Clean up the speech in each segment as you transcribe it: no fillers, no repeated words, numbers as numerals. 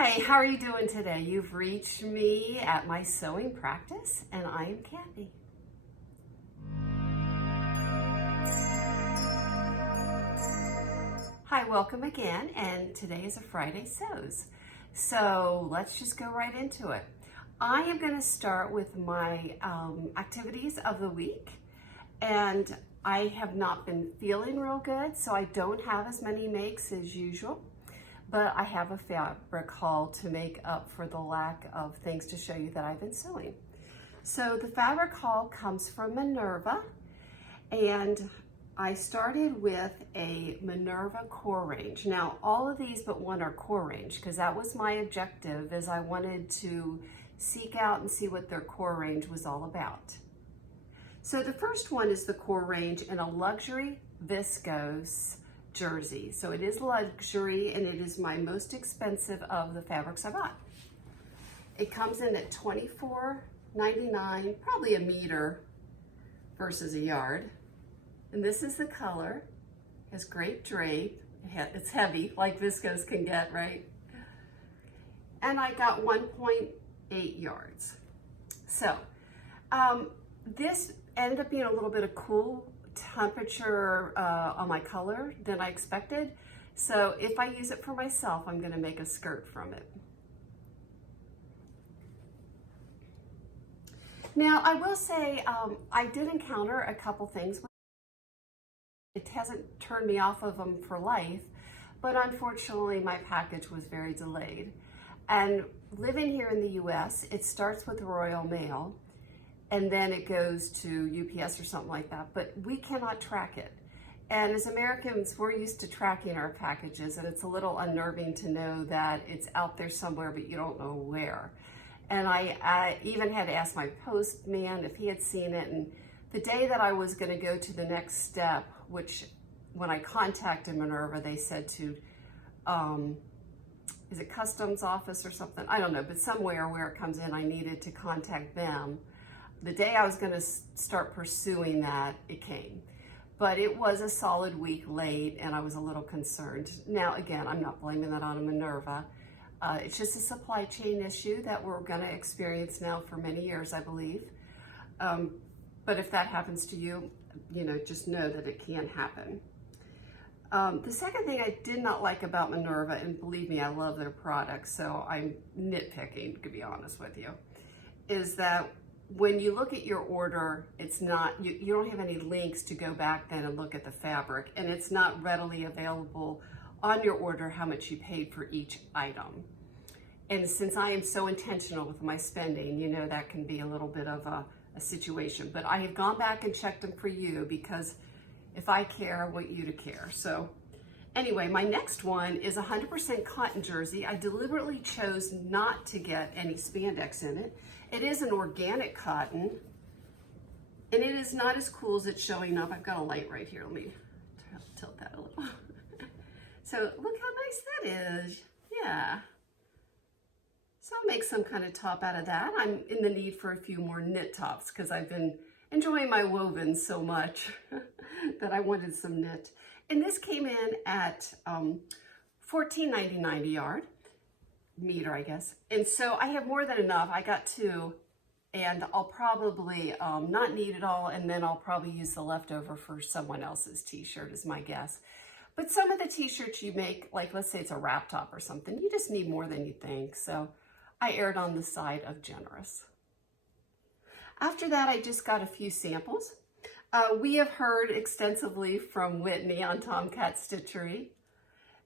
Hi, how are you doing today? You've reached me at my sewing practice, and I am Kathy. Hi, welcome again, and today is a Friday Sews. So let's just go right into it. I am going to start with my activities of the week, and I have not been feeling real good, so I don't have as many makes as usual. But I have a fabric haul to make up for the lack of things to show you that I've been sewing. So the fabric haul comes from Minerva, and I started with a Minerva core range. Now all of these but one are core range because that was my objective, is I wanted to seek out and see what their core range was all about. So the first one is the core range in a luxury viscose jersey. So it is luxury, and it is my most expensive of the fabrics I bought. It comes in at $24.99, probably a meter versus a yard. And this is the color. It has great drape. It's heavy, like viscose can get, right? And I got 1.8 yards. So this ended up being a little bit of cool temperature on my color than I expected. So if I use it for myself, I'm going to make a skirt from it. Now I will say I did encounter a couple things. It hasn't turned me off of them for life, but unfortunately my package was very delayed. And living here in the US, it starts with Royal Mail, and then it goes to UPS or something like that, but we cannot track it. And as Americans, we're used to tracking our packages, and it's a little unnerving to know that it's out there somewhere, but you don't know where. And I even had to ask my postman if he had seen it, and the day that I was gonna go to the next step, which when I contacted Minerva, they said to, is it customs office or something? I don't know, but somewhere where it comes in, I needed to contact them. The day I was going to start pursuing that, it came. But it was a solid week late, and I was a little concerned. Now, again, I'm not blaming that on Minerva. It's just a supply chain issue that we're going to experience now for many years, I believe. But if that happens to you, just know that it can happen. The second thing I did not like about Minerva, and believe me, I love their products, so I'm nitpicking, to be honest with you, is that when you look at your order, it's not, you don't have any links to go back then and look at the fabric, and it's not readily available on your order how much you paid for each item. And since I am so intentional with my spending, that can be a little bit of a situation. But I have gone back and checked them for you, because if I care, I want you to care. So anyway, my next one is a 100% cotton jersey. I deliberately chose not to get any spandex in it. It is an organic cotton, and it is not as cool as it's showing up. I've got a light right here. Let me tilt that a little. So look how nice that is. Yeah. So I'll make some kind of top out of that. I'm in the need for a few more knit tops because I've been enjoying my woven so much that I wanted some knit. And this came in at $14.99 a yard. Meter, I guess. And so I have more than enough. I got two, and I'll probably not need it all, and then I'll probably use the leftover for someone else's t-shirt is my guess. But some of the t-shirts you make, like let's say it's a wrap top or something, you just need more than you think. So I erred on the side of generous. After that, I just got a few samples. We have heard extensively from Whitney on Tomcat Stitchery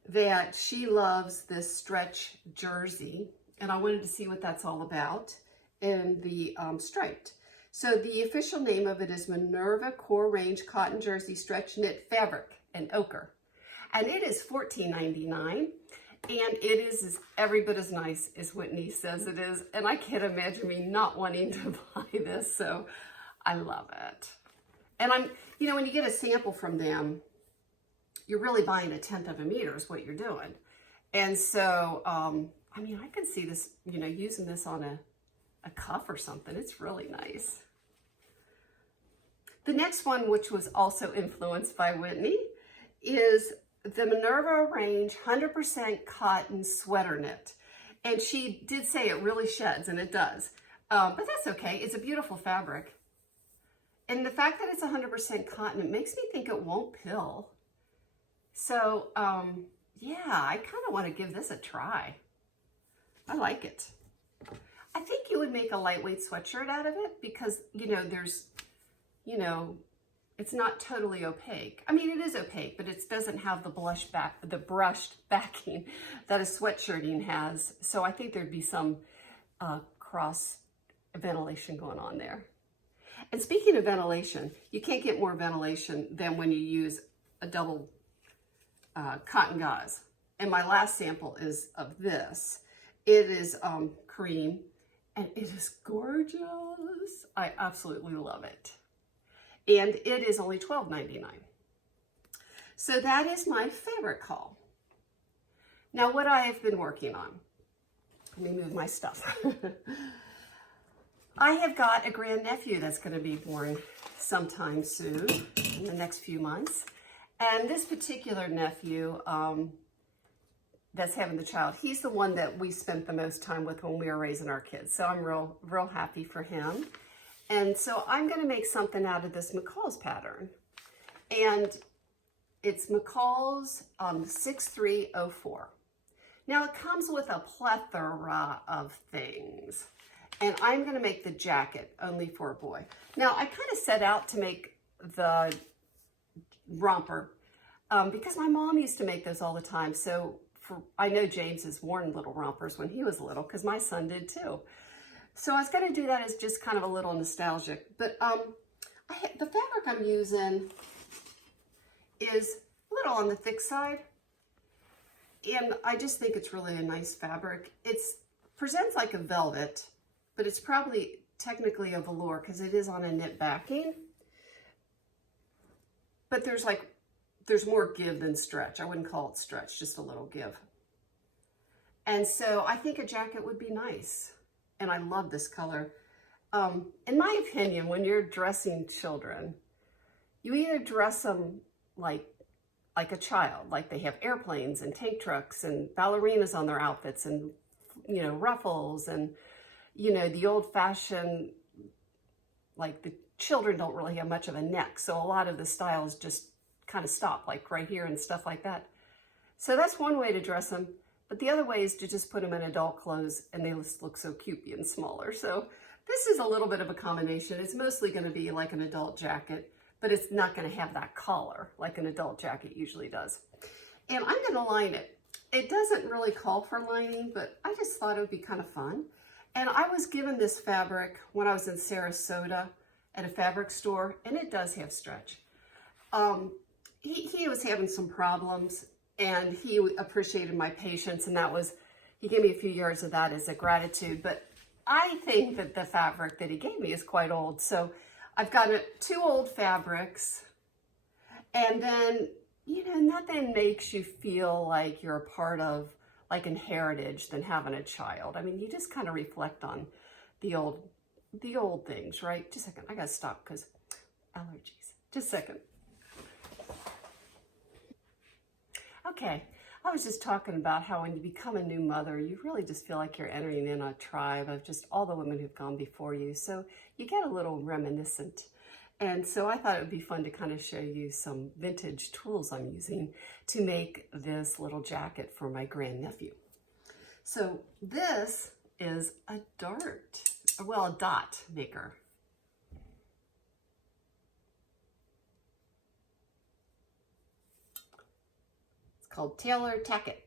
that she loves this stretch jersey, and I wanted to see what that's all about, and the striped. So the official name of it is Minerva Core Range Cotton Jersey Stretch Knit Fabric in Ochre, and it is $14.99, and it is every bit as nice as Whitney says it is, and I can't imagine me not wanting to buy this, so I love it. And I'm, when you get a sample from them, you're really buying 1/10 of a meter is what you're doing. And so, I can see this, using this on a cuff or something. It's really nice. The next one, which was also influenced by Whitney, is the Minerva range 100% cotton sweater knit. And she did say it really sheds, and it does. But that's okay. It's a beautiful fabric. And the fact that it's 100% cotton, it makes me think it won't pill. So, yeah, I kind of want to give this a try. I like it. I think you would make a lightweight sweatshirt out of it because, you know, there's, you know, it's not totally opaque. I mean, it is opaque, but it doesn't have the brushed backing that a sweatshirting has. So I think there'd be some cross ventilation going on there. And speaking of ventilation, you can't get more ventilation than when you use a double cotton gauze. And my last sample is of this. It is cream, and it is gorgeous. I absolutely love it. And it is only $12.99. So that is my favorite haul. Now, what I have been working on. Let me move my stuff. I have got a grandnephew that's going to be born sometime soon, in the next few months. And this particular nephew that's having the child, he's the one that we spent the most time with when we were raising our kids. So I'm real happy for him. And so I'm going to make something out of this McCall's pattern. And it's McCall's 6304. Now it comes with a plethora of things. And I'm going to make the jacket only for a boy. Now I kind of set out to make the romper because my mom used to make those all the time. So I know James has worn little rompers when he was little because my son did too. So I was going to do that as just kind of a little nostalgic. But the fabric I'm using is a little on the thick side. And I just think it's really a nice fabric. It presents like a velvet, but it's probably technically a velour because it is on a knit backing. But there's more give than stretch. I wouldn't call it stretch, just a little give. And so I think a jacket would be nice. And I love this color. In my opinion, when you're dressing children, you either dress them like a child, like they have airplanes and tank trucks and ballerinas on their outfits and, you know, ruffles and, you know, the old fashioned, like the children don't really have much of a neck. So a lot of the styles just kind of stop like right here and stuff like that. So that's one way to dress them. But the other way is to just put them in adult clothes and they just look so cute being smaller. So this is a little bit of a combination. It's mostly going to be like an adult jacket, but it's not going to have that collar like an adult jacket usually does. And I'm going to line it. It doesn't really call for lining, but I just thought it would be kind of fun. And I was given this fabric when I was in Sarasota at a fabric store, and it does have stretch. He was having some problems, and he appreciated my patience, and he gave me a few yards of that as a gratitude. But I think that the fabric that he gave me is quite old. So I've got 2 old fabrics, and then, you know, nothing makes you feel like you're a part of like an heritage than having a child. I mean, you just kind of reflect on the old things, right? Just a second, I gotta stop because allergies. Just a second. Okay, I was just talking about how when you become a new mother, you really just feel like you're entering in a tribe of just all the women who've gone before you. So you get a little reminiscent. And so I thought it would be fun to kind of show you some vintage tools I'm using to make this little jacket for my grandnephew. So this is a dot maker. It's called Tailor Tacket.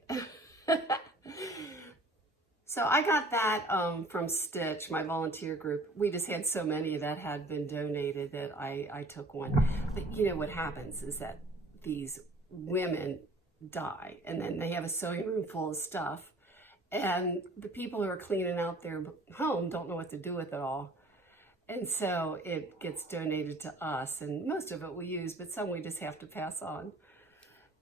So I got that from Stitch, my volunteer group. We just had so many that had been donated that I took one. But you know what happens is that these women die and then they have a sewing room full of stuff. And the people who are cleaning out their home don't know what to do with it all. And so it gets donated to us, and most of it we use, but some we just have to pass on.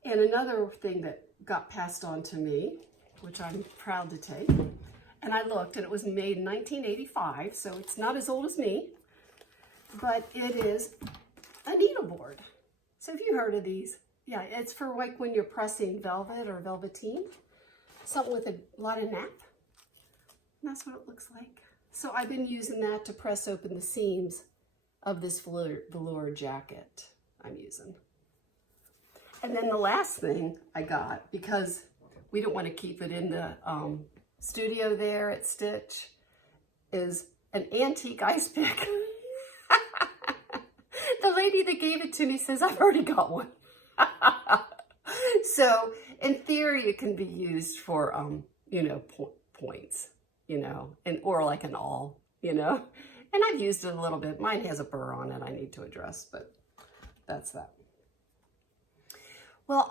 And another thing that got passed on to me, which I'm proud to take, and I looked and it was made in 1985, so it's not as old as me, but it is a needleboard. So have you heard of these? Yeah, it's for like when you're pressing velvet or velveteen, something with a lot of nap. And that's what it looks like. So I've been using that to press open the seams of this velour jacket I'm using. And then the last thing I got, because we don't want to keep it in the studio there at Stitch, is an antique ice pick. The lady that gave it to me says, I've already got one. So in theory, it can be used for, you know, points, you know, and or like an awl, you know. And I've used it a little bit. Mine has a burr on it I need to address, but that's that. Well,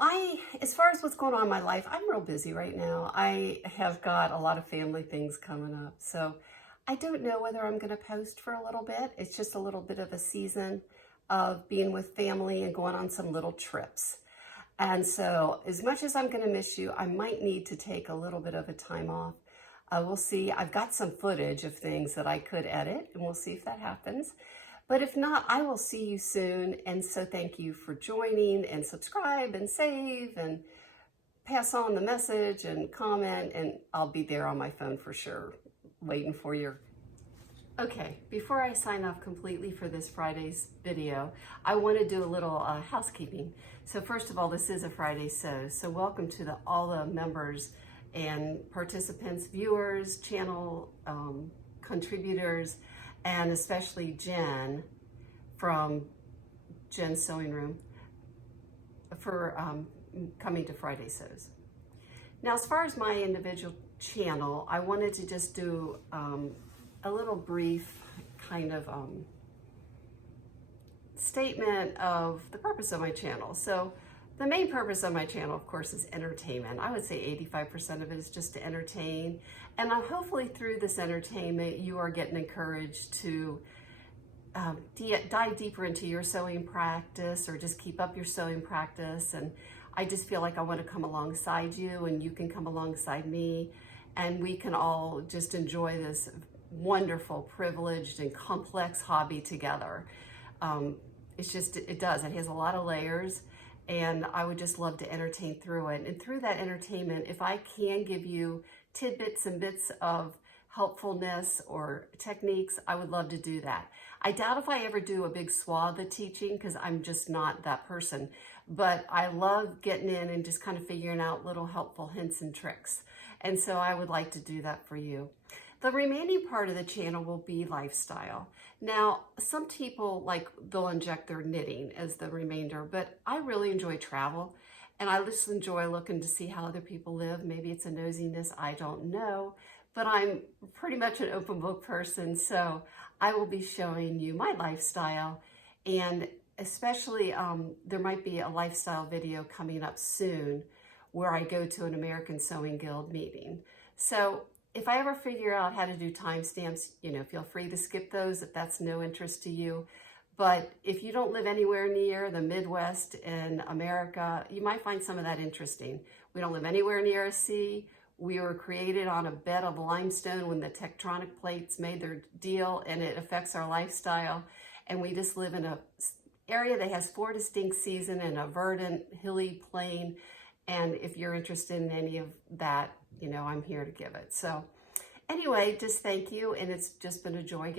as far as what's going on in my life, I'm real busy right now. I have got a lot of family things coming up. So I don't know whether I'm going to post for a little bit. It's just a little bit of a season of being with family and going on some little trips. And so as much as I'm going to miss you, I might need to take a little bit of a time off. We'll see. I've got some footage of things that I could edit, and we'll see if that happens. But if not, I will see you soon. And so thank you for joining, and subscribe and save and pass on the message and comment, and I'll be there on my phone for sure, waiting for you. Okay, before I sign off completely for this Friday's video, I want to do a little housekeeping. So first of all, this is a Friday Sew. So welcome to all the members and participants, viewers, channel contributors, and especially Jen from Jen's Sewing Room for coming to Friday Sews. Now, as far as my individual channel, I wanted to just do a little brief kind of statement of the purpose of my channel. So the main purpose of my channel, of course, is entertainment. I would say 85% of it is just to entertain. And hopefully through this entertainment, you are getting encouraged to dive deeper into your sewing practice, or just keep up your sewing practice. And I just feel like I want to come alongside you, and you can come alongside me, and we can all just enjoy this wonderful, privileged, and complex hobby together. It has a lot of layers, and I would just love to entertain through it. And through that entertainment, if I can give you tidbits and bits of helpfulness or techniques, I would love to do that. I doubt if I ever do a big swath of teaching, because I'm just not that person, but I love getting in and just kind of figuring out little helpful hints and tricks. And so I would like to do that for you. The remaining part of the channel will be lifestyle. Now, some people, they'll inject their knitting as the remainder, but I really enjoy travel, and I just enjoy looking to see how other people live. Maybe it's a nosiness, I don't know, but I'm pretty much an open book person, so I will be showing you my lifestyle, and especially there might be a lifestyle video coming up soon where I go to an American Sewing Guild meeting. So if I ever figure out how to do timestamps, feel free to skip those if that's no interest to you. But if you don't live anywhere near the Midwest in America, you might find some of that interesting. We don't live anywhere near a sea. We were created on a bed of limestone when the tectonic plates made their deal, and it affects our lifestyle. And we just live in an area that has 4 distinct seasons and a verdant, hilly plain. And if you're interested in any of that, I'm here to give it. So anyway, just thank you. And it's just been a joy.